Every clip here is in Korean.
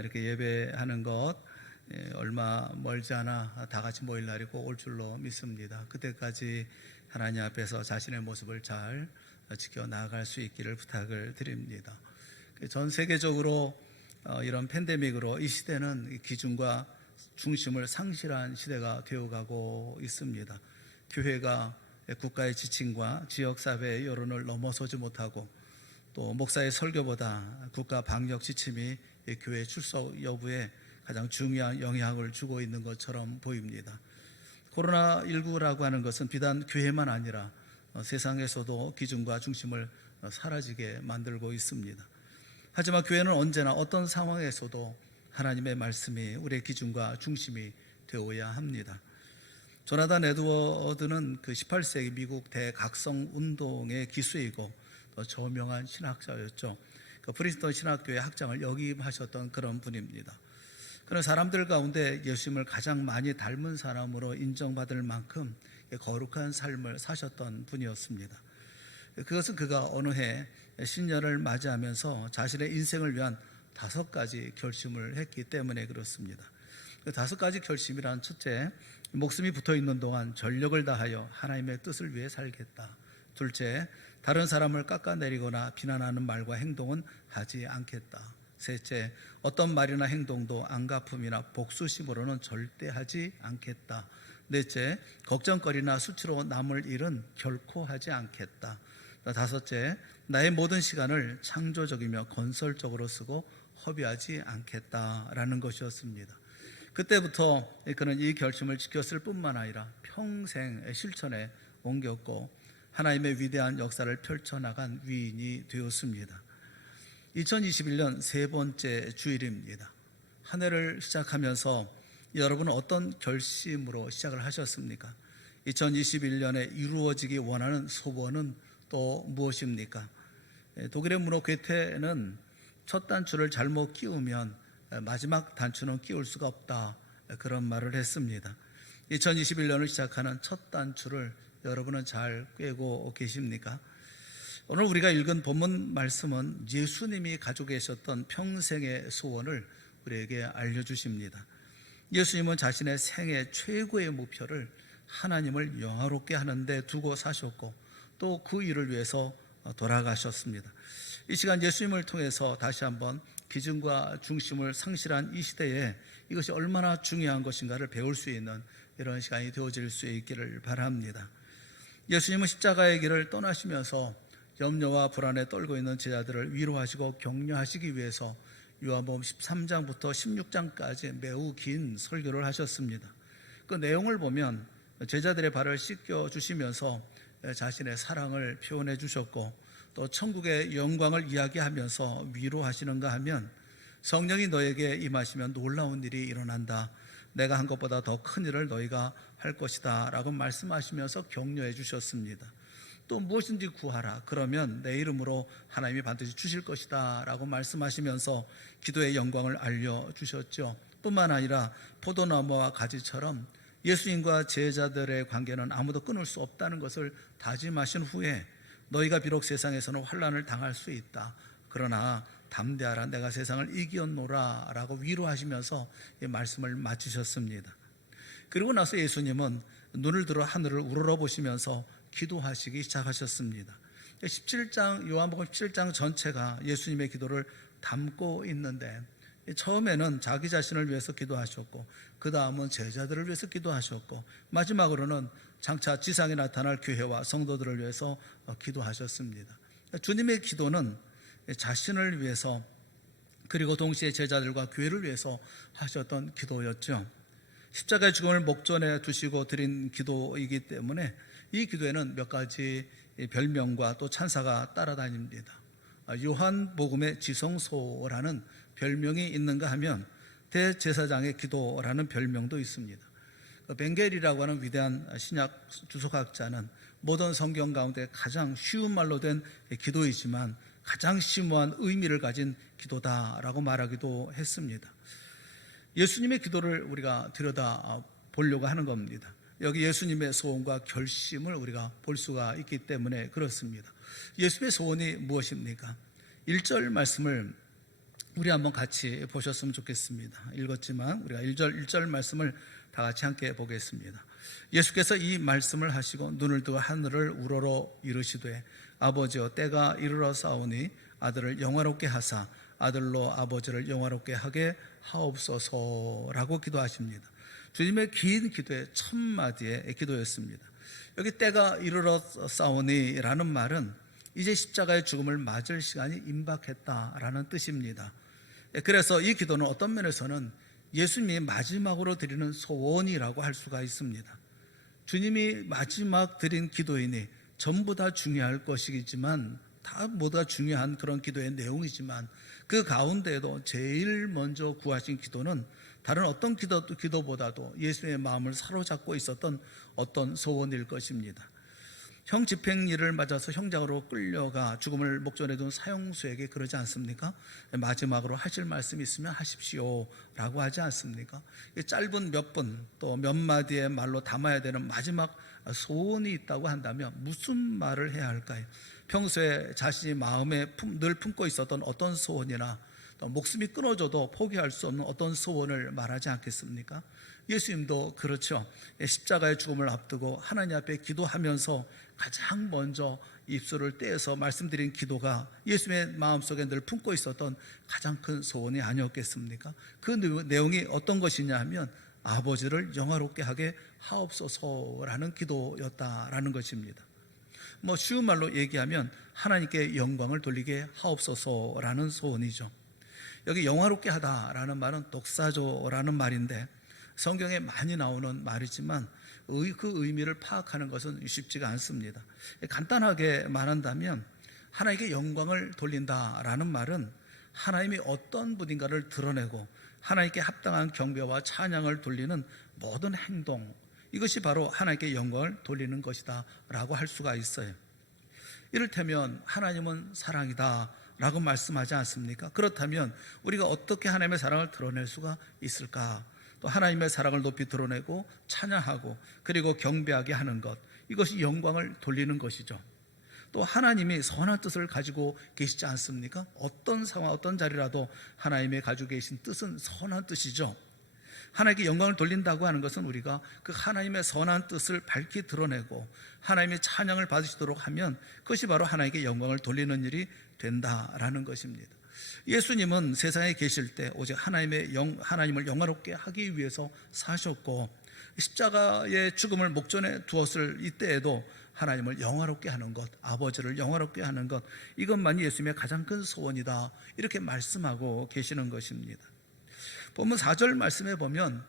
이렇게 예배하는 것 얼마 멀지 않아 다 같이 모일 날이고 올 줄로 믿습니다. 그때까지 하나님 앞에서 자신의 모습을 잘 지켜나갈 수 있기를 부탁을 드립니다. 전 세계적으로 이런 팬데믹으로 이 시대는 기준과 중심을 상실한 시대가 되어가고 있습니다. 교회가 국가의 지침과 지역사회의 여론을 넘어서지 못하고 또 목사의 설교보다 국가 방역 지침이 교회 출석 여부에 가장 중요한 영향을 주고 있는 것처럼 보입니다. 코로나19라고 하는 것은 비단 교회만 아니라 세상에서도 기준과 중심을 사라지게 만들고 있습니다. 하지만 교회는 언제나 어떤 상황에서도 하나님의 말씀이 우리의 기준과 중심이 되어야 합니다. 조나단 에드워드는 그 18세기 미국 대각성 운동의 기수이고 또 저명한 신학자였죠. 그 프린스턴 신학교의 학장을 역임하셨던 그런 분입니다. 그런 사람들 가운데 예수님을 가장 많이 닮은 사람으로 인정받을 만큼 거룩한 삶을 사셨던 분이었습니다. 그것은 그가 어느 해 신년을 맞이하면서 자신의 인생을 위한 5가지 결심을 했기 때문에 그렇습니다. 그 5가지 결심이란 첫째, 목숨이 붙어있는 동안 전력을 다하여 하나님의 뜻을 위해 살겠다. 둘째, 다른 사람을 깎아내리거나 비난하는 말과 행동은 하지 않겠다. 셋째, 어떤 말이나 행동도 안갚음이나 복수심으로는 절대 하지 않겠다. 넷째, 걱정거리나 수치로 남을 일은 결코 하지 않겠다. 다섯째, 나의 모든 시간을 창조적이며 건설적으로 쓰고 허비하지 않겠다라는 것이었습니다. 그때부터 그는 이 결심을 지켰을 뿐만 아니라 평생 실천에 옮겼고 하나님의 위대한 역사를 펼쳐나간 위인이 되었습니다. 2021년 세 번째 주일입니다. 한 해를 시작하면서 여러분은 어떤 결심으로 시작을 하셨습니까? 2021년에 이루어지기 원하는 소원은 또 무엇입니까? 독일의 문호 괴테는 첫 단추를 잘못 끼우면 마지막 단추는 끼울 수가 없다, 그런 말을 했습니다. 2021년을 시작하는 첫 단추를 여러분은 잘 꿰고 계십니까? 오늘 우리가 읽은 본문 말씀은 예수님이 가지고 계셨던 평생의 소원을 우리에게 알려주십니다. 예수님은 자신의 생애 최고의 목표를 하나님을 영화롭게 하는 데 두고 사셨고 또 그 일을 위해서 돌아가셨습니다. 이 시간 예수님을 통해서 다시 한번 기준과 중심을 상실한 이 시대에 이것이 얼마나 중요한 것인가를 배울 수 있는 이런 시간이 되어질 수 있기를 바랍니다. 예수님은 십자가의 길을 떠나시면서 염려와 불안에 떨고 있는 제자들을 위로하시고 격려하시기 위해서 요한복음 13장부터 16장까지 매우 긴 설교를 하셨습니다. 그 내용을 보면 제자들의 발을 씻겨 주시면서 자신의 사랑을 표현해 주셨고 또 천국의 영광을 이야기하면서 위로하시는가 하면 성령이 너에게 임하시면 놀라운 일이 일어난다. 내가 한 것보다 더 큰 일을 너희가 할 것이다 라고 말씀하시면서 격려해 주셨습니다. 또 무엇인지 구하라. 그러면 내 이름으로 하나님이 반드시 주실 것이다 라고 말씀하시면서 기도의 영광을 알려주셨죠. 뿐만 아니라 포도나무와 가지처럼 예수님과 제자들의 관계는 아무도 끊을 수 없다는 것을 다짐하신 후에 너희가 비록 세상에서는 환난을 당할 수 있다. 그러나 담대하라. 내가 세상을 이겼노라 라고 위로하시면서 이 말씀을 마치셨습니다. 그리고 나서 예수님은 눈을 들어 하늘을 우러러보시면서 기도하시기 시작하셨습니다. 17장, 요한복음 17장 전체가 예수님의 기도를 담고 있는데 처음에는 자기 자신을 위해서 기도하셨고 그 다음은 제자들을 위해서 기도하셨고 마지막으로는 장차 지상에 나타날 교회와 성도들을 위해서 기도하셨습니다. 주님의 기도는 자신을 위해서 그리고 동시에 제자들과 교회를 위해서 하셨던 기도였죠. 십자가의 죽음을 목전에 두시고 드린 기도이기 때문에 이 기도에는 몇 가지 별명과 또 찬사가 따라다닙니다. 요한복음의 지성소라는 별명이 있는가 하면 대제사장의 기도라는 별명도 있습니다. 벵겔이라고 하는 위대한 신약 주석학자는 모든 성경 가운데 가장 쉬운 말로 된 기도이지만 가장 심오한 의미를 가진 기도다라고 말하기도 했습니다. 예수님의 기도를 우리가 들여다 보려고 하는 겁니다. 여기 예수님의 소원과 결심을 우리가 볼 수가 있기 때문에 그렇습니다. 예수님의 소원이 무엇입니까? 1절 말씀을 우리 한번 같이 보셨으면 좋겠습니다. 읽었지만 우리가 1절 말씀을 다 같이 함께 보겠습니다. 예수께서 이 말씀을 하시고 눈을 뜨고 하늘을 우러러 이르시되 아버지여 때가 이르러 싸우니 아들을 영화롭게 하사 아들로 아버지를 영화롭게 하게 하옵소서라고 기도하십니다. 주님의 긴 기도의 첫 마디의 기도였습니다. 여기 때가 이르러 싸우니라는 말은 이제 십자가의 죽음을 맞을 시간이 임박했다라는 뜻입니다. 그래서 이 기도는 어떤 면에서는 예수님이 마지막으로 드리는 소원이라고 할 수가 있습니다. 주님이 마지막 드린 기도이니 전부 다 중요할 것이지만 다 모두가 중요한 그런 기도의 내용이지만 그 가운데에도 제일 먼저 구하신 기도는 다른 어떤 기도보다도 예수님의 마음을 사로잡고 있었던 어떤 소원일 것입니다. 형 집행일을 맞아서 형장으로 끌려가 죽음을 목전에 둔 사형수에게 그러지 않습니까? 마지막으로 하실 말씀이 있으면 하십시오 라고 하지 않습니까? 짧은 몇 분 또 몇 마디의 말로 담아야 되는 마지막 소원이 있다고 한다면 무슨 말을 해야 할까요? 평소에 자신이 마음에 늘 품고 있었던 어떤 소원이나 또 목숨이 끊어져도 포기할 수 없는 어떤 소원을 말하지 않겠습니까? 예수님도 그렇죠. 십자가의 죽음을 앞두고 하나님 앞에 기도하면서 가장 먼저 입술을 떼어서 말씀드린 기도가 예수님의 마음속에 늘 품고 있었던 가장 큰 소원이 아니었겠습니까? 그 내용이 어떤 것이냐 하면 아버지를 영화롭게 하게 하옵소서라는 기도였다라는 것입니다. 쉬운 말로 얘기하면 하나님께 영광을 돌리게 하옵소서라는 소원이죠. 여기 영화롭게 하다라는 말은 독사조라는 말인데 성경에 많이 나오는 말이지만 그 의미를 파악하는 것은 쉽지가 않습니다. 간단하게 말한다면 하나님께 영광을 돌린다라는 말은 하나님이 어떤 분인가를 드러내고 하나님께 합당한 경배와 찬양을 돌리는 모든 행동, 이것이 바로 하나님께 영광을 돌리는 것이다 라고 할 수가 있어요. 이를테면 하나님은 사랑이다 라고 말씀하지 않습니까? 그렇다면 우리가 어떻게 하나님의 사랑을 드러낼 수가 있을까? 또 하나님의 사랑을 높이 드러내고 찬양하고 그리고 경배하게 하는 것, 이것이 영광을 돌리는 것이죠. 또 하나님이 선한 뜻을 가지고 계시지 않습니까? 어떤 상황, 어떤 자리라도 하나님의 가지고 계신 뜻은 선한 뜻이죠. 하나님께 영광을 돌린다고 하는 것은 우리가 그 하나님의 선한 뜻을 밝히 드러내고 하나님의 찬양을 받으시도록 하면 그것이 바로 하나님께 영광을 돌리는 일이 된다라는 것입니다. 예수님은 세상에 계실 때 오직 하나님을 영화롭게 하기 위해서 사셨고 십자가의 죽음을 목전에 두었을 이때에도 하나님을 영화롭게 하는 것, 아버지를 영화롭게 하는 것, 이것만이 예수님의 가장 큰 소원이다 이렇게 말씀하고 계시는 것입니다. 본문 4절 말씀에 보면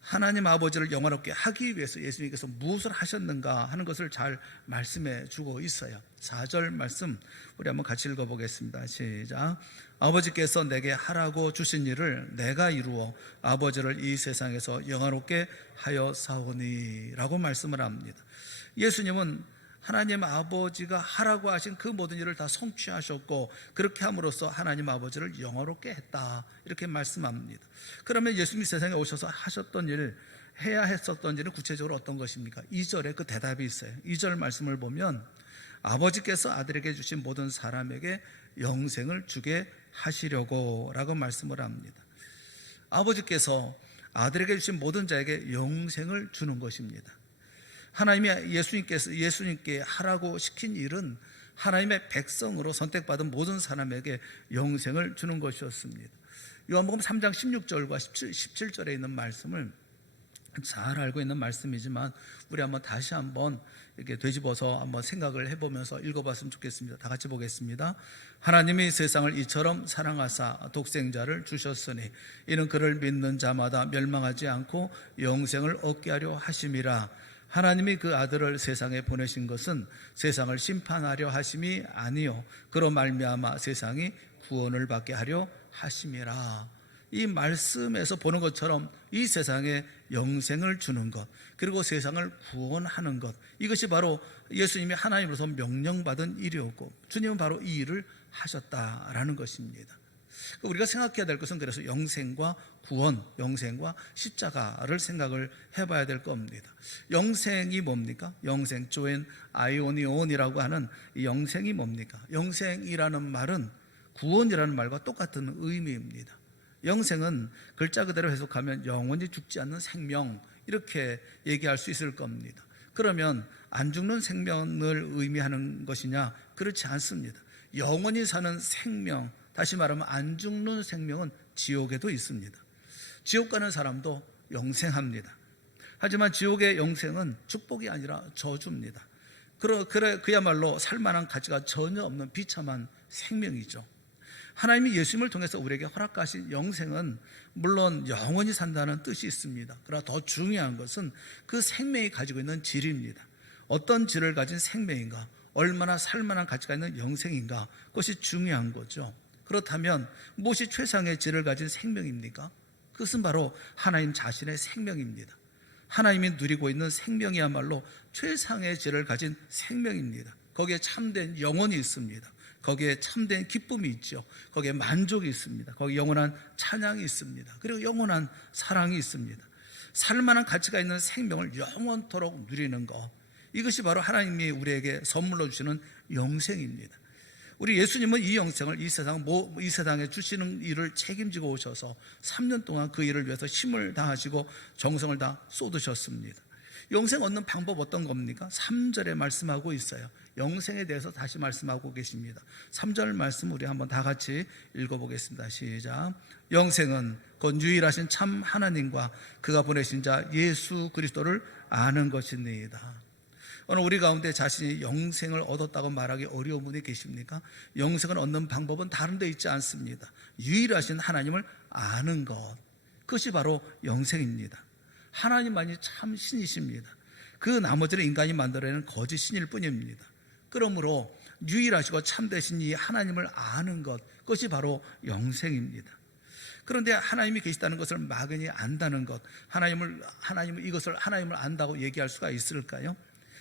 하나님 아버지를 영화롭게 하기 위해서 예수님께서 무엇을 하셨는가 하는 것을 잘 말씀해 주고 있어요. 4절 말씀 우리 한번 같이 읽어보겠습니다. 시작. 아버지께서 내게 하라고 주신 일을 내가 이루어 아버지를 이 세상에서 영화롭게 하여 사오니 라고 말씀을 합니다. 예수님은 하나님 아버지가 하라고 하신 그 모든 일을 다 성취하셨고 그렇게 함으로써 하나님 아버지를 영화롭게 했다 이렇게 말씀합니다. 그러면 예수님이 세상에 오셔서 하셨던 일, 해야 했었던 일은 구체적으로 어떤 것입니까? 2절에 그 대답이 있어요. 2절 말씀을 보면 아버지께서 아들에게 주신 모든 사람에게 영생을 주게 하시려고 라고 말씀을 합니다. 아버지께서 아들에게 주신 모든 자에게 영생을 주는 것입니다. 하나님이 예수님께 하라고 시킨 일은 하나님의 백성으로 선택받은 모든 사람에게 영생을 주는 것이었습니다. 요한복음 3장 16절과 17절에 있는 말씀을 잘 알고 있는 말씀이지만 우리 한번 다시 한번 이렇게 되짚어서 한번 생각을 해보면서 읽어봤으면 좋겠습니다. 다 같이 보겠습니다. 하나님이 세상을 이처럼 사랑하사 독생자를 주셨으니 이는 그를 믿는 자마다 멸망하지 않고 영생을 얻게 하려 하심이라. 하나님이 그 아들을 세상에 보내신 것은 세상을 심판하려 하심이 아니요 그로 말미암아 세상이 구원을 받게 하려 하심이라. 이 말씀에서 보는 것처럼 이 세상에 영생을 주는 것 그리고 세상을 구원하는 것, 이것이 바로 예수님이 하나님으로서 명령받은 일이었고 주님은 바로 이 일을 하셨다라는 것입니다. 우리가 생각해야 될 것은 그래서 영생과 구원, 영생과 십자가를 생각을 해봐야 될 겁니다. 영생이 뭡니까? 영생, 조엔 아이오니온이라고 하는 이 영생이 뭡니까? 영생이라는 말은 구원이라는 말과 똑같은 의미입니다. 영생은 글자 그대로 해석하면 영원히 죽지 않는 생명, 이렇게 얘기할 수 있을 겁니다. 그러면 안 죽는 생명을 의미하는 것이냐? 그렇지 않습니다. 영원히 사는 생명, 다시 말하면 안 죽는 생명은 지옥에도 있습니다. 지옥 가는 사람도 영생합니다. 하지만 지옥의 영생은 축복이 아니라 저주입니다. 그야말로 살만한 가치가 전혀 없는 비참한 생명이죠. 하나님이 예수님을 통해서 우리에게 허락하신 영생은 물론 영원히 산다는 뜻이 있습니다. 그러나 더 중요한 것은 그 생명이 가지고 있는 질입니다. 어떤 질을 가진 생명인가, 얼마나 살만한 가치가 있는 영생인가, 그것이 중요한 거죠. 그렇다면 무엇이 최상의 질을 가진 생명입니까? 그것은 바로 하나님 자신의 생명입니다. 하나님이 누리고 있는 생명이야말로 최상의 질을 가진 생명입니다. 거기에 참된 영혼이 있습니다. 거기에 참된 기쁨이 있죠. 거기에 만족이 있습니다. 거기에 영원한 찬양이 있습니다. 그리고 영원한 사랑이 있습니다. 살만한 가치가 있는 생명을 영원토록 누리는 것, 이것이 바로 하나님이 우리에게 선물로 주시는 영생입니다. 우리 예수님은 이 영생을 이 세상에 주시는 일을 책임지고 오셔서 3년 동안 그 일을 위해서 힘을 다하시고 정성을 다 쏟으셨습니다. 영생 얻는 방법 어떤 겁니까? 3절에 말씀하고 있어요. 영생에 대해서 다시 말씀하고 계십니다. 3절 말씀 우리 한번 다 같이 읽어보겠습니다. 시작. 영생은 곧 유일하신 참 하나님과 그가 보내신 자 예수 그리스도를 아는 것입니다. 오늘 우리 가운데 자신이 영생을 얻었다고 말하기 어려운 분이 계십니까? 영생을 얻는 방법은 다른 데 있지 않습니다. 유일하신 하나님을 아는 것, 그것이 바로 영생입니다. 하나님만이 참 신이십니다. 그 나머지는 인간이 만들어내는 거짓 신일 뿐입니다. 그러므로 유일하시고 참되신 이 하나님을 아는 것, 그것이 바로 영생입니다. 그런데 하나님이 계시다는 것을 막연히 안다는 것, 하나님을 안다고 얘기할 수가 있을까요?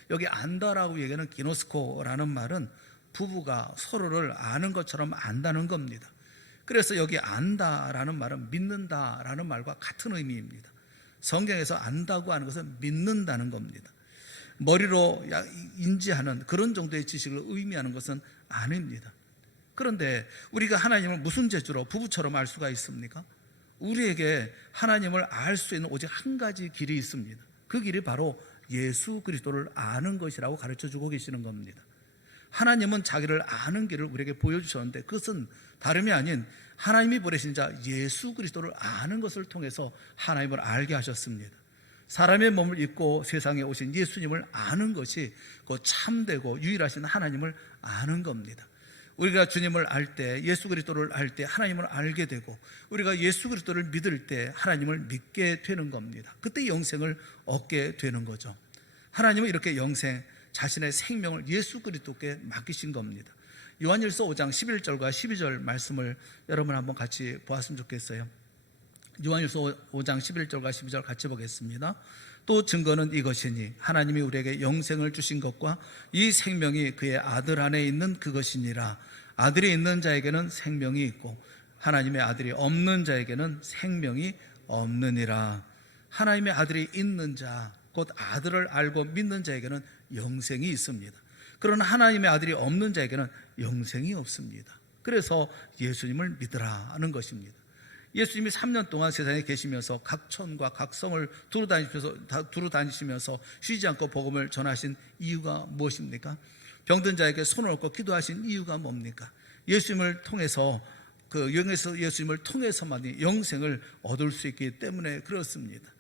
여기 안다라고 얘기하는 기노스코라는 말은 부부가 서로를 아는 것처럼 안다는 겁니다. 그래서 여기 안다라는 말은 믿는다라는 말과 같은 의미입니다. 성경에서 안다고 하는 것은 믿는다는 겁니다. 머리로 인지하는 그런 정도의 지식을 의미하는 것은 아닙니다. 그런데 우리가 하나님을 무슨 재주로 부부처럼 알 수가 있습니까? 우리에게 하나님을 알 수 있는 오직 한 가지 길이 있습니다. 그 길이 바로 예수 그리스도를 아는 것이라고 가르쳐주고 계시는 겁니다. 하나님은 자기를 아는 길을 우리에게 보여주셨는데 그것은 다름이 아닌 하나님이 보내신 자 예수 그리스도를 아는 것을 통해서 하나님을 알게 하셨습니다. 사람의 몸을 입고 세상에 오신 예수님을 아는 것이 그 참되고 유일하신 하나님을 아는 겁니다. 우리가 주님을 알 때, 예수 그리스도를 알 때 하나님을 알게 되고, 우리가 예수 그리스도를 믿을 때 하나님을 믿게 되는 겁니다. 그때 영생을 얻게 되는 거죠. 하나님은 이렇게 영생, 자신의 생명을 예수 그리스도께 맡기신 겁니다. 요한일서 5장 11절과 12절 말씀을 여러분 한번 같이 보았으면 좋겠어요. 요한일서 5장 11절과 12절 같이 보겠습니다. 또 증거는 이것이니 하나님이 우리에게 영생을 주신 것과 이 생명이 그의 아들 안에 있는 그것이니라. 아들이 있는 자에게는 생명이 있고 하나님의 아들이 없는 자에게는 생명이 없느니라. 하나님의 아들이 있는 자, 곧 아들을 알고 믿는 자에게는 영생이 있습니다. 그러나 하나님의 아들이 없는 자에게는 영생이 없습니다. 그래서 예수님을 믿으라는 것입니다. 예수님이 3년 동안 세상에 계시면서 각 촌과 각 성을 두루 다니시면서 쉬지 않고 복음을 전하신 이유가 무엇입니까? 병든 자에게 손을 얹고 기도하신 이유가 뭡니까? 예수님을 통해서만 영생을 얻을 수 있기 때문에 그렇습니다.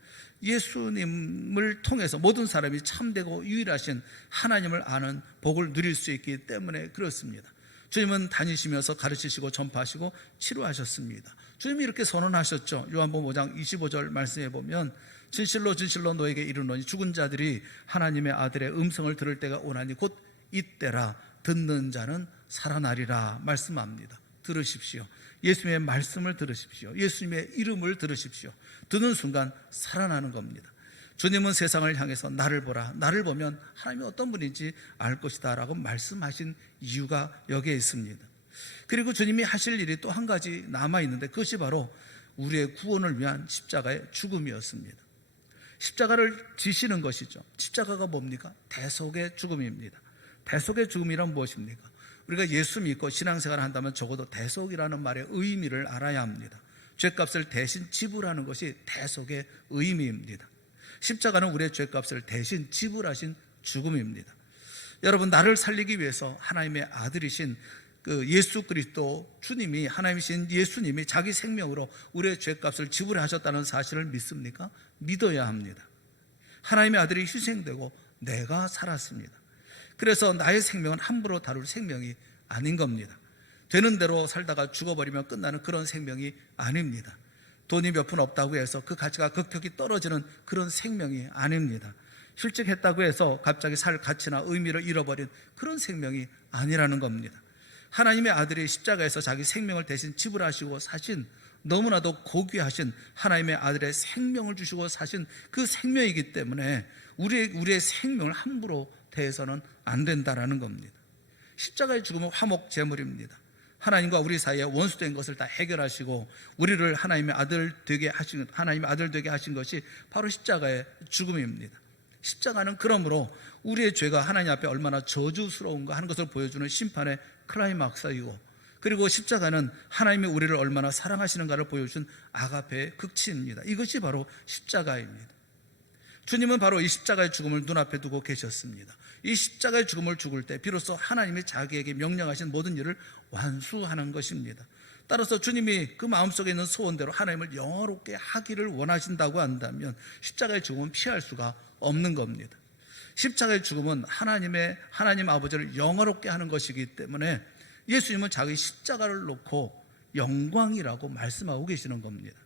예수님을 통해서 모든 사람이 참되고 유일하신 하나님을 아는 복을 누릴 수 있기 때문에 그렇습니다. 주님은 다니시면서 가르치시고 전파하시고 치료하셨습니다. 주님이 이렇게 선언하셨죠. 요한복음 5장 25절 말씀해 보면 진실로 진실로 너에게 이르노니 죽은 자들이 하나님의 아들의 음성을 들을 때가 오나니 곧 이때라. 듣는 자는 살아나리라 말씀합니다. 들으십시오. 예수님의 말씀을 들으십시오. 예수님의 이름을 들으십시오. 듣는 순간 살아나는 겁니다. 주님은 세상을 향해서 나를 보라. 나를 보면 하나님이 어떤 분인지 알 것이다 라고 말씀하신 이유가 여기에 있습니다. 그리고 주님이 하실 일이 또 한 가지 남아있는데 그것이 바로 우리의 구원을 위한 십자가의 죽음이었습니다. 십자가를 지시는 것이죠. 십자가가 뭡니까? 대속의 죽음입니다. 대속의 죽음이란 무엇입니까? 우리가 예수 믿고 신앙생활을 한다면 적어도 대속이라는 말의 의미를 알아야 합니다. 죄값을 대신 지불하는 것이 대속의 의미입니다. 십자가는 우리의 죄값을 대신 지불하신 죽음입니다. 여러분, 나를 살리기 위해서 하나님의 아들이신 그 예수 그리스도 주님이, 하나님이신 예수님이 자기 생명으로 우리의 죄값을 지불하셨다는 사실을 믿습니까? 믿어야 합니다. 하나님의 아들이 희생되고 내가 살았습니다. 그래서 나의 생명은 함부로 다룰 생명이 아닌 겁니다. 되는 대로 살다가 죽어버리면 끝나는 그런 생명이 아닙니다. 돈이 몇 푼 없다고 해서 그 가치가 급격히 떨어지는 그런 생명이 아닙니다. 실직했다고 해서 갑자기 살 가치나 의미를 잃어버린 그런 생명이 아니라는 겁니다. 하나님의 아들이 십자가에서 자기 생명을 대신 지불하시고 사신, 너무나도 고귀하신 하나님의 아들의 생명을 주시고 사신 그 생명이기 때문에 우리의 생명을 함부로 대해서는 안 된다라는 겁니다. 십자가의 죽음은 화목 제물입니다. 하나님과 우리 사이에 원수된 것을 다 해결하시고 우리를 하나님의 아들 되게 하신 것이 바로 십자가의 죽음입니다. 십자가는 그러므로 우리의 죄가 하나님 앞에 얼마나 저주스러운가 하는 것을 보여주는 심판의 클라이막스이고, 그리고 십자가는 하나님이 우리를 얼마나 사랑하시는가를 보여준 아가페의 극치입니다. 이것이 바로 십자가입니다. 주님은 바로 이 십자가의 죽음을 눈앞에 두고 계셨습니다. 이 십자가의 죽음을 죽을 때 비로소 하나님이 자기에게 명령하신 모든 일을 완수하는 것입니다. 따라서 주님이 그 마음속에 있는 소원대로 하나님을 영화롭게 하기를 원하신다고 한다면 십자가의 죽음은 피할 수가 없는 겁니다. 십자가의 죽음은 하나님 아버지를 영화롭게 하는 것이기 때문에 예수님은 자기 십자가를 놓고 영광이라고 말씀하고 계시는 겁니다.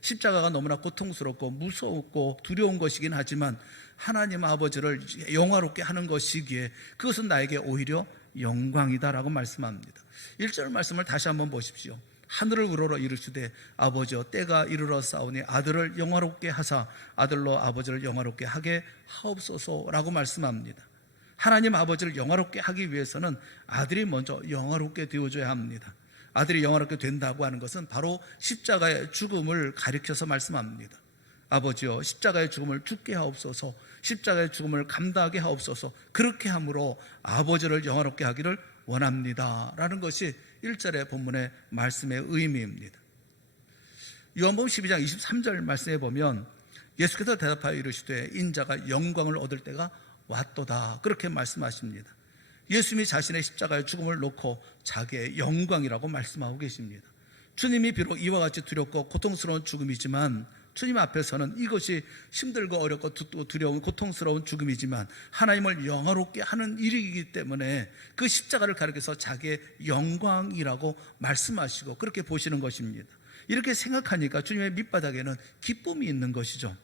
십자가가 너무나 고통스럽고 무서웠고 두려운 것이긴 하지만 하나님 아버지를 영화롭게 하는 것이기에 그것은 나에게 오히려 영광이다라고 말씀합니다. 1절 말씀을 다시 한번 보십시오. 하늘을 우러러 이르시되 아버지여 때가 이르러 싸우니 아들을 영화롭게 하사 아들로 아버지를 영화롭게 하게 하옵소서라고 말씀합니다. 하나님 아버지를 영화롭게 하기 위해서는 아들이 먼저 영화롭게 되어줘야 합니다. 아들이 영화롭게 된다고 하는 것은 바로 십자가의 죽음을 가리켜서 말씀합니다. 아버지여 십자가의 죽음을 죽게 하옵소서, 십자가의 죽음을 감당하게 하옵소서, 그렇게 함으로 아버지를 영화롭게 하기를 원합니다 라는 것이 1절의 본문의 말씀의 의미입니다. 요한복음 12장 23절 말씀에 보면 예수께서 대답하여 이르시되 인자가 영광을 얻을 때가 왔도다 그렇게 말씀하십니다. 예수님이 자신의 십자가의 죽음을 놓고 자기의 영광이라고 말씀하고 계십니다. 주님이 비록 이와 같이 두렵고 고통스러운 죽음이지만 주님 앞에서는 이것이 힘들고 어렵고 두려운 고통스러운 죽음이지만 하나님을 영화롭게 하는 일이기 때문에 그 십자가를 가리켜서 자기의 영광이라고 말씀하시고 그렇게 보시는 것입니다. 이렇게 생각하니까 주님의 밑바닥에는 기쁨이 있는 것이죠.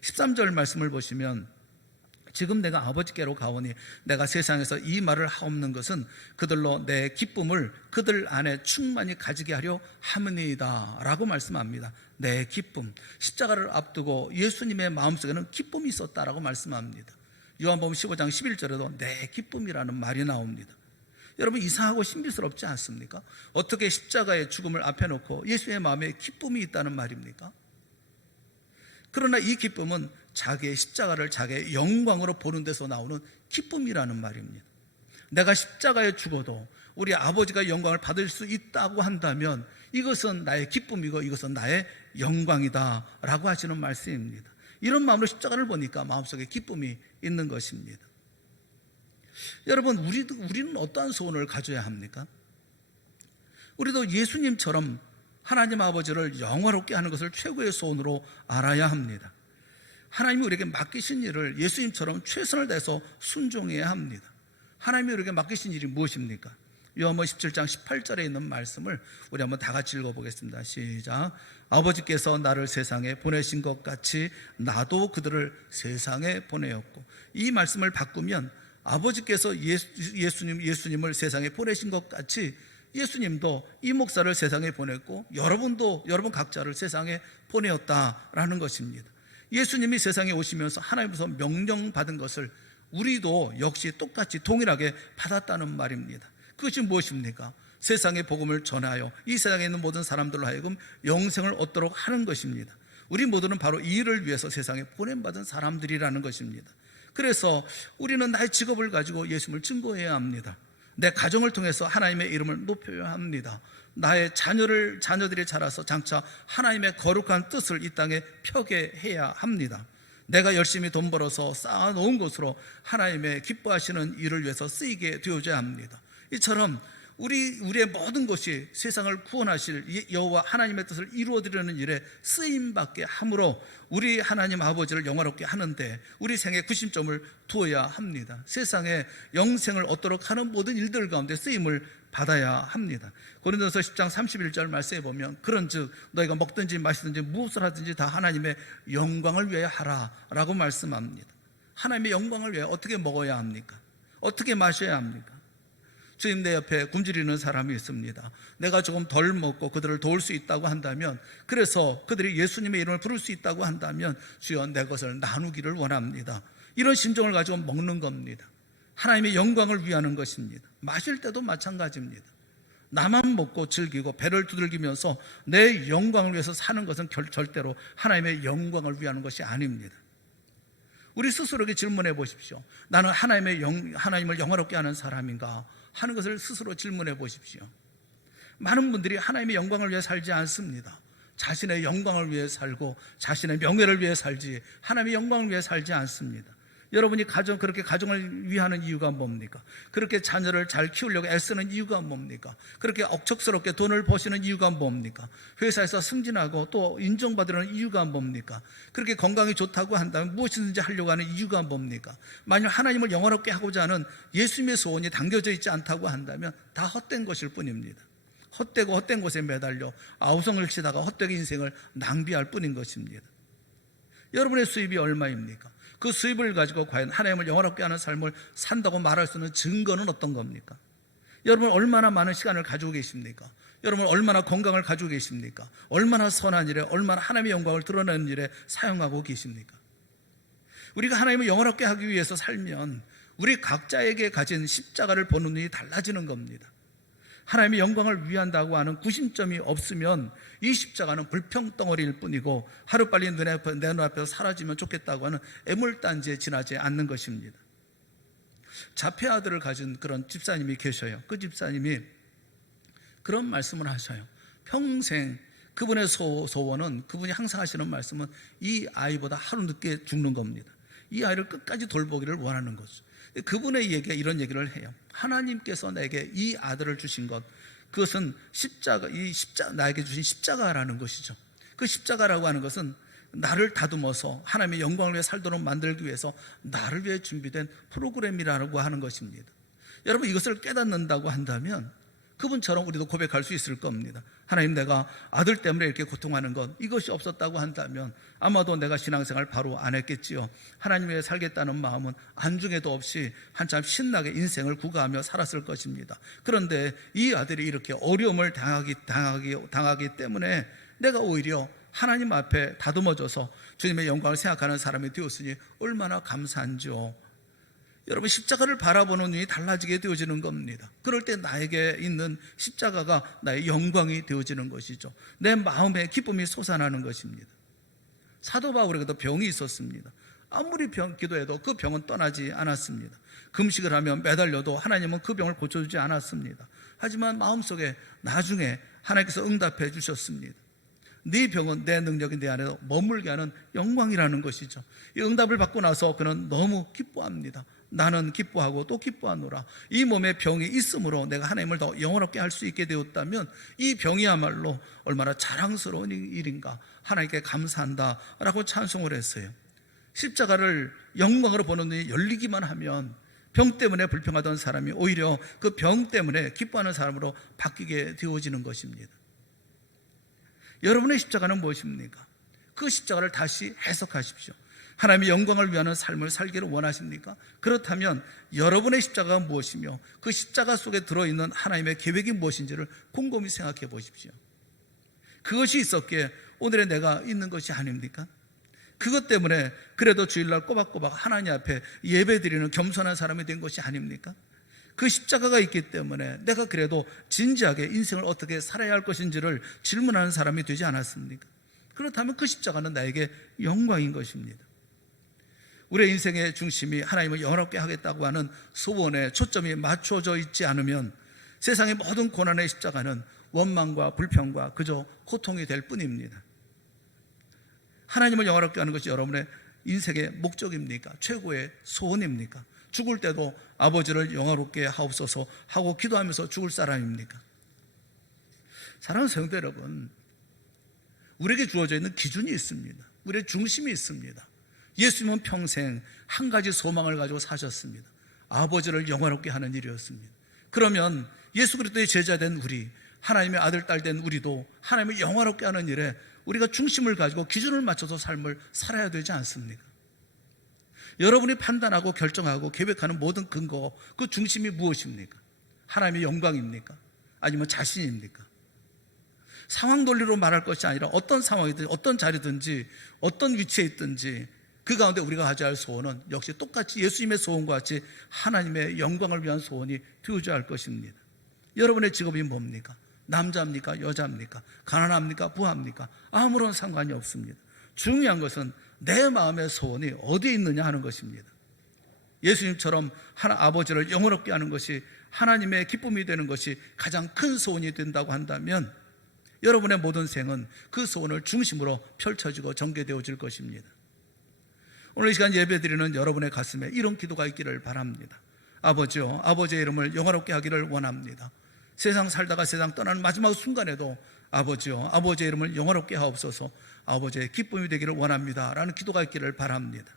13절 말씀을 보시면 지금 내가 아버지께로 가오니 내가 세상에서 이 말을 하옵는 것은 그들로 내 기쁨을 그들 안에 충만히 가지게 하려 함이니이다 라고 말씀합니다. 내 기쁨, 십자가를 앞두고 예수님의 마음속에는 기쁨이 있었다라고 말씀합니다. 요한복음 15장 11절에도 내 기쁨이라는 말이 나옵니다. 여러분, 이상하고 신비스럽지 않습니까? 어떻게 십자가의 죽음을 앞에 놓고 예수의 마음에 기쁨이 있다는 말입니까? 그러나 이 기쁨은 자기의 십자가를 자기의 영광으로 보는 데서 나오는 기쁨이라는 말입니다. 내가 십자가에 죽어도 우리 아버지가 영광을 받을 수 있다고 한다면 이것은 나의 기쁨이고 이것은 나의 영광이다 라고 하시는 말씀입니다. 이런 마음으로 십자가를 보니까 마음속에 기쁨이 있는 것입니다. 여러분, 우리는 어떠한 소원을 가져야 합니까? 우리도 예수님처럼 하나님 아버지를 영화롭게 하는 것을 최고의 소원으로 알아야 합니다. 하나님이 우리에게 맡기신 일을 예수님처럼 최선을 다해서 순종해야 합니다. 하나님이 우리에게 맡기신 일이 무엇입니까? 요한복음 17장 18절에 있는 말씀을 우리 한번 다 같이 읽어보겠습니다. 시작. 아버지께서 나를 세상에 보내신 것 같이 나도 그들을 세상에 보내었고, 이 말씀을 바꾸면 아버지께서 예수님을 세상에 보내신 것 같이 예수님도 이 목사를 세상에 보냈고 여러분 각자를 세상에 보내었다라는 것입니다. 예수님이 세상에 오시면서 하나님께서 명령받은 것을 우리도 역시 똑같이 동일하게 받았다는 말입니다. 그것이 무엇입니까? 세상의 복음을 전하여 이 세상에 있는 모든 사람들로 하여금 영생을 얻도록 하는 것입니다. 우리 모두는 바로 이 일을 위해서 세상에 보냄받은 사람들이라는 것입니다. 그래서 우리는 나의 직업을 가지고 예수님을 증거해야 합니다. 내 가정을 통해서 하나님의 이름을 높여야 합니다. 나의 자녀들이 자라서 장차 하나님의 거룩한 뜻을 이 땅에 펴게 해야 합니다. 내가 열심히 돈 벌어서 쌓아놓은 것으로 하나님의 기뻐하시는 일을 위해서 쓰이게 되어져야 합니다. 이처럼 우리의 모든 것이 세상을 구원하실 여호와 하나님의 뜻을 이루어드리는 일에 쓰임받게 함으로 우리 하나님 아버지를 영화롭게 하는데 우리 생의 구심점을 두어야 합니다. 세상에 영생을 얻도록 하는 모든 일들 가운데 쓰임을 받아야 합니다. 고린도서 10장 31절 말씀에 보면 그런즉 너희가 먹든지 마시든지 무엇을 하든지 다 하나님의 영광을 위하여 하라 라고 말씀합니다. 하나님의 영광을 위하여 어떻게 먹어야 합니까? 어떻게 마셔야 합니까? 주님, 내 옆에 굶주리는 사람이 있습니다. 내가 조금 덜 먹고 그들을 도울 수 있다고 한다면, 그래서 그들이 예수님의 이름을 부를 수 있다고 한다면 주여 내 것을 나누기를 원합니다. 이런 심정을 가지고 먹는 겁니다. 하나님의 영광을 위하는 것입니다. 마실 때도 마찬가지입니다. 나만 먹고 즐기고 배를 두들기면서 내 영광을 위해서 사는 것은 절대로 하나님의 영광을 위하는 것이 아닙니다. 우리 스스로에게 질문해 보십시오. 나는 하나님을 영화롭게 하는 사람인가 하는 것을 스스로 질문해 보십시오. 많은 분들이 하나님의 영광을 위해 살지 않습니다. 자신의 영광을 위해 살고 자신의 명예를 위해 살지 하나님의 영광을 위해 살지 않습니다. 여러분이 그렇게 가정을 위하는 이유가 뭡니까? 그렇게 자녀를 잘 키우려고 애쓰는 이유가 뭡니까? 그렇게 억척스럽게 돈을 버시는 이유가 뭡니까? 회사에서 승진하고 또 인정받으려는 이유가 뭡니까? 그렇게 건강이 좋다고 한다면 무엇이든지 하려고 하는 이유가 뭡니까? 만약 하나님을 영화롭게 하고자 하는 예수님의 소원이 담겨져 있지 않다고 한다면 다 헛된 것일 뿐입니다. 헛되고 헛된 곳에 매달려 아우성을 치다가 헛되게 인생을 낭비할 뿐인 것입니다. 여러분의 수입이 얼마입니까? 그 수입을 가지고 과연 하나님을 영화롭게 하는 삶을 산다고 말할 수 있는 증거는 어떤 겁니까? 여러분 얼마나 많은 시간을 가지고 계십니까? 여러분 얼마나 건강을 가지고 계십니까? 얼마나 선한 일에, 얼마나 하나님의 영광을 드러내는 일에 사용하고 계십니까? 우리가 하나님을 영화롭게 하기 위해서 살면 우리 각자에게 가진 십자가를 보는 눈이 달라지는 겁니다. 하나님의 영광을 위한다고 하는 구심점이 없으면 이 십자가는 불평덩어리일 뿐이고 하루빨리 내 눈앞에서 사라지면 좋겠다고 하는 애물단지에 지나지 않는 것입니다. 자폐아들을 가진 그런 집사님이 계셔요. 그 집사님이 그런 말씀을 하셔요. 평생 그분의 소원은, 그분이 항상 하시는 말씀은 이 아이보다 하루 늦게 죽는 겁니다. 이 아이를 끝까지 돌보기를 원하는 거죠. 그분의 얘기가 이런 얘기를 해요. 하나님께서 내게 이 아들을 주신 것, 그것은 나에게 주신 십자가라는 것이죠. 그 십자가라고 하는 것은 나를 다듬어서 하나님의 영광을 위해 살도록 만들기 위해서 나를 위해 준비된 프로그램이라고 하는 것입니다. 여러분 이것을 깨닫는다고 한다면 그분처럼 우리도 고백할 수 있을 겁니다. 하나님, 내가 아들 때문에 이렇게 고통하는 것, 이것이 없었다고 한다면 아마도 내가 신앙생활 바로 안 했겠지요. 하나님 위해 살겠다는 마음은 안중에도 없이 한참 신나게 인생을 구가하며 살았을 것입니다. 그런데 이 아들이 이렇게 어려움을 당하기 때문에 내가 오히려 하나님 앞에 다듬어져서 주님의 영광을 생각하는 사람이 되었으니 얼마나 감사한지요. 여러분 십자가를 바라보는 눈이 달라지게 되어지는 겁니다. 그럴 때 나에게 있는 십자가가 나의 영광이 되어지는 것이죠. 내 마음에 기쁨이 솟아나는 것입니다. 사도 바울에게도 병이 있었습니다. 아무리 기도해도 그 병은 떠나지 않았습니다. 금식을 하며 매달려도 하나님은 그 병을 고쳐주지 않았습니다. 하지만 마음속에 나중에 하나님께서 응답해 주셨습니다. 네 병은 내 능력이 내 안에 머물게 하는 영광이라는 것이죠. 이 응답을 받고 나서 그는 너무 기뻐합니다. 나는 기뻐하고 또 기뻐하노라. 이 몸에 병이 있으므로 내가 하나님을 더 영원롭게 할 수 있게 되었다면 이 병이야말로 얼마나 자랑스러운 일인가, 하나님께 감사한다 라고 찬송을 했어요. 십자가를 영광으로 보는 눈이 열리기만 하면 병 때문에 불평하던 사람이 오히려 그 병 때문에 기뻐하는 사람으로 바뀌게 되어지는 것입니다. 여러분의 십자가는 무엇입니까? 그 십자가를 다시 해석하십시오. 하나님의 영광을 위하는 삶을 살기를 원하십니까? 그렇다면 여러분의 십자가가 무엇이며 그 십자가 속에 들어있는 하나님의 계획이 무엇인지를 곰곰이 생각해 보십시오. 그것이 있었기에 오늘의 내가 있는 것이 아닙니까? 그것 때문에 그래도 주일날 꼬박꼬박 하나님 앞에 예배드리는 겸손한 사람이 된 것이 아닙니까? 그 십자가가 있기 때문에 내가 그래도 진지하게 인생을 어떻게 살아야 할 것인지를 질문하는 사람이 되지 않았습니까? 그렇다면 그 십자가는 나에게 영광인 것입니다. 우리의 인생의 중심이 하나님을 영원롭게 하겠다고 하는 소원에 초점이 맞춰져 있지 않으면 세상의 모든 고난의 십자가는 원망과 불평과 그저 고통이 될 뿐입니다. 하나님을 영원롭게 하는 것이 여러분의 인생의 목적입니까? 최고의 소원입니까? 죽을 때도 아버지를 영화롭게 하옵소서 하고 기도하면서 죽을 사람입니까? 사랑하는 성도 여러분, 우리에게 주어져 있는 기준이 있습니다. 우리의 중심이 있습니다. 예수님은 평생 한 가지 소망을 가지고 사셨습니다. 아버지를 영화롭게 하는 일이었습니다. 그러면 예수 그리스도의 제자 된 우리, 하나님의 아들, 딸 된 우리도 하나님을 영화롭게 하는 일에 우리가 중심을 가지고 기준을 맞춰서 삶을 살아야 되지 않습니까? 여러분이 판단하고 결정하고 계획하는 모든 근거, 그 중심이 무엇입니까? 하나님의 영광입니까? 아니면 자신입니까? 상황 논리로 말할 것이 아니라 어떤 상황이든지 어떤 자리든지 어떤 위치에 있든지 그 가운데 우리가 가져야 할 소원은 역시 똑같이 예수님의 소원과 같이 하나님의 영광을 위한 소원이 되어져야 할 것입니다. 여러분의 직업이 뭡니까? 남자입니까? 여자입니까? 가난합니까? 부합니까? 아무런 상관이 없습니다. 중요한 것은 내 마음의 소원이 어디에 있느냐 하는 것입니다. 예수님처럼 아버지를 영원롭게 하는 것이 하나님의 기쁨이 되는 것이 가장 큰 소원이 된다고 한다면 여러분의 모든 생은 그 소원을 중심으로 펼쳐지고 전개되어질 것입니다. 오늘 이 시간 예배드리는 여러분의 가슴에 이런 기도가 있기를 바랍니다. 아버지요, 아버지의 이름을 영화롭게 하기를 원합니다. 세상 살다가 세상 떠나는 마지막 순간에도 아버지요, 아버지의 이름을 영화롭게 하옵소서, 아버지의 기쁨이 되기를 원합니다 라는 기도가 있기를 바랍니다.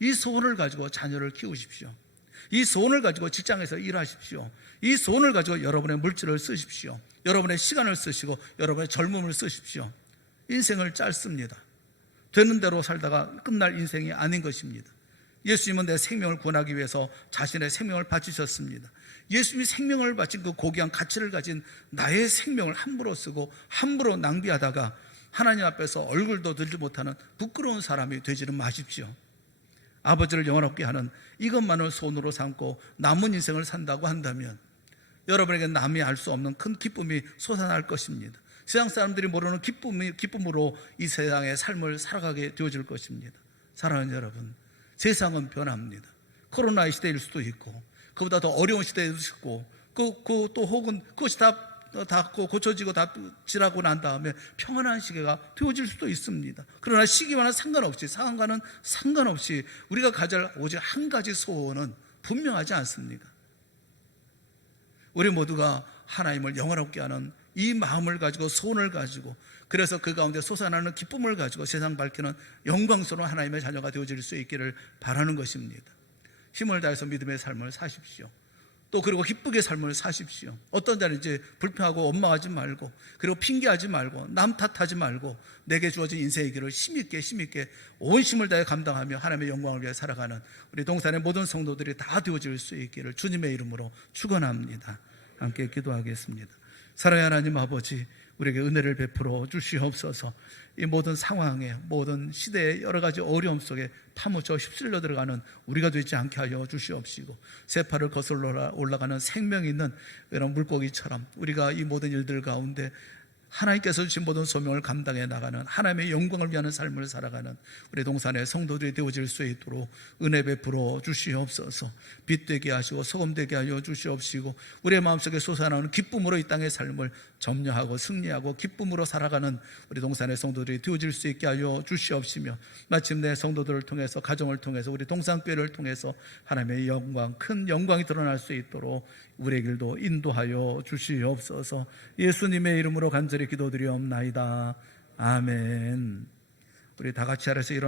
이 소원을 가지고 자녀를 키우십시오. 이 소원을 가지고 직장에서 일하십시오. 이 소원을 가지고 여러분의 물질을 쓰십시오. 여러분의 시간을 쓰시고 여러분의 젊음을 쓰십시오. 인생을 짧습니다. 되는 대로 살다가 끝날 인생이 아닌 것입니다. 예수님은 내 생명을 구원하기 위해서 자신의 생명을 바치셨습니다. 예수님이 생명을 바친 그 고귀한 가치를 가진 나의 생명을 함부로 쓰고 함부로 낭비하다가 하나님 앞에서 얼굴도 들지 못하는 부끄러운 사람이 되지는 마십시오. 아버지를 영원롭게 하는 이것만을 소원으로 삼고 남은 인생을 산다고 한다면 여러분에게 남이 알 수 없는 큰 기쁨이 솟아날 것입니다. 세상 사람들이 모르는 기쁨으로 이 세상의 삶을 살아가게 되어질 것입니다. 사랑하는 여러분, 세상은 변합니다. 코로나의 시대일 수도 있고 그보다 더 어려운 시대일 수도 있고 또 혹은 그것이 다 고쳐지고 다 지나고 난 다음에 평안한 시기가 되어질 수도 있습니다. 그러나 시기와는 상관없이 상황과는 상관없이 우리가 가질 오직 한 가지 소원은 분명하지 않습니까? 우리 모두가 하나님을 영원롭게 하는 이 마음을 가지고 소원을 가지고 그래서 그 가운데 솟아나는 기쁨을 가지고 세상 밝히는 영광스러운 하나님의 자녀가 되어질 수 있기를 바라는 것입니다. 힘을 다해서 믿음의 삶을 사십시오. 또 그리고 기쁘게 삶을 사십시오. 어떤 자리인지 불평하고 원망하지 말고 그리고 핑계하지 말고 남 탓하지 말고 내게 주어진 인생의 길을 힘있게 온 힘을 다해 감당하며 하나님의 영광을 위해 살아가는 우리 동산의 모든 성도들이 다 되어질 수 있기를 주님의 이름으로 축원합니다. 함께 기도하겠습니다. 사랑의 하나님 아버지, 우리에게 은혜를 베풀어 주시옵소서. 이 모든 상황에 모든 시대의 여러 가지 어려움 속에 파묻혀 휩쓸려 들어가는 우리가 되지 않게 하여 주시옵시고 세파를 거슬러 올라가는 생명 있는 이런 물고기처럼 우리가 이 모든 일들 가운데 하나님께서 주신 모든 소명을 감당해 나가는 하나님의 영광을 위하는 삶을 살아가는 우리 동산의 성도들이 되어질 수 있도록 은혜 베풀어 주시옵소서. 빛 되게 하시고 소금 되게 하여 주시옵시고 우리의 마음속에 솟아나오는 기쁨으로 이 땅의 삶을 점령하고 승리하고 기쁨으로 살아가는 우리 동산의 성도들이 되어질 수 있게 하여 주시옵시며 마침내 성도들을 통해서 가정을 통해서 우리 동산교회를 통해서 하나님의 영광, 큰 영광이 드러날 수 있도록 우리의 길도 인도하여 주시옵소서. 예수님의 이름으로 간절히 기도드리옵나이다. 아멘. 우리 다 같이 아래서 일어나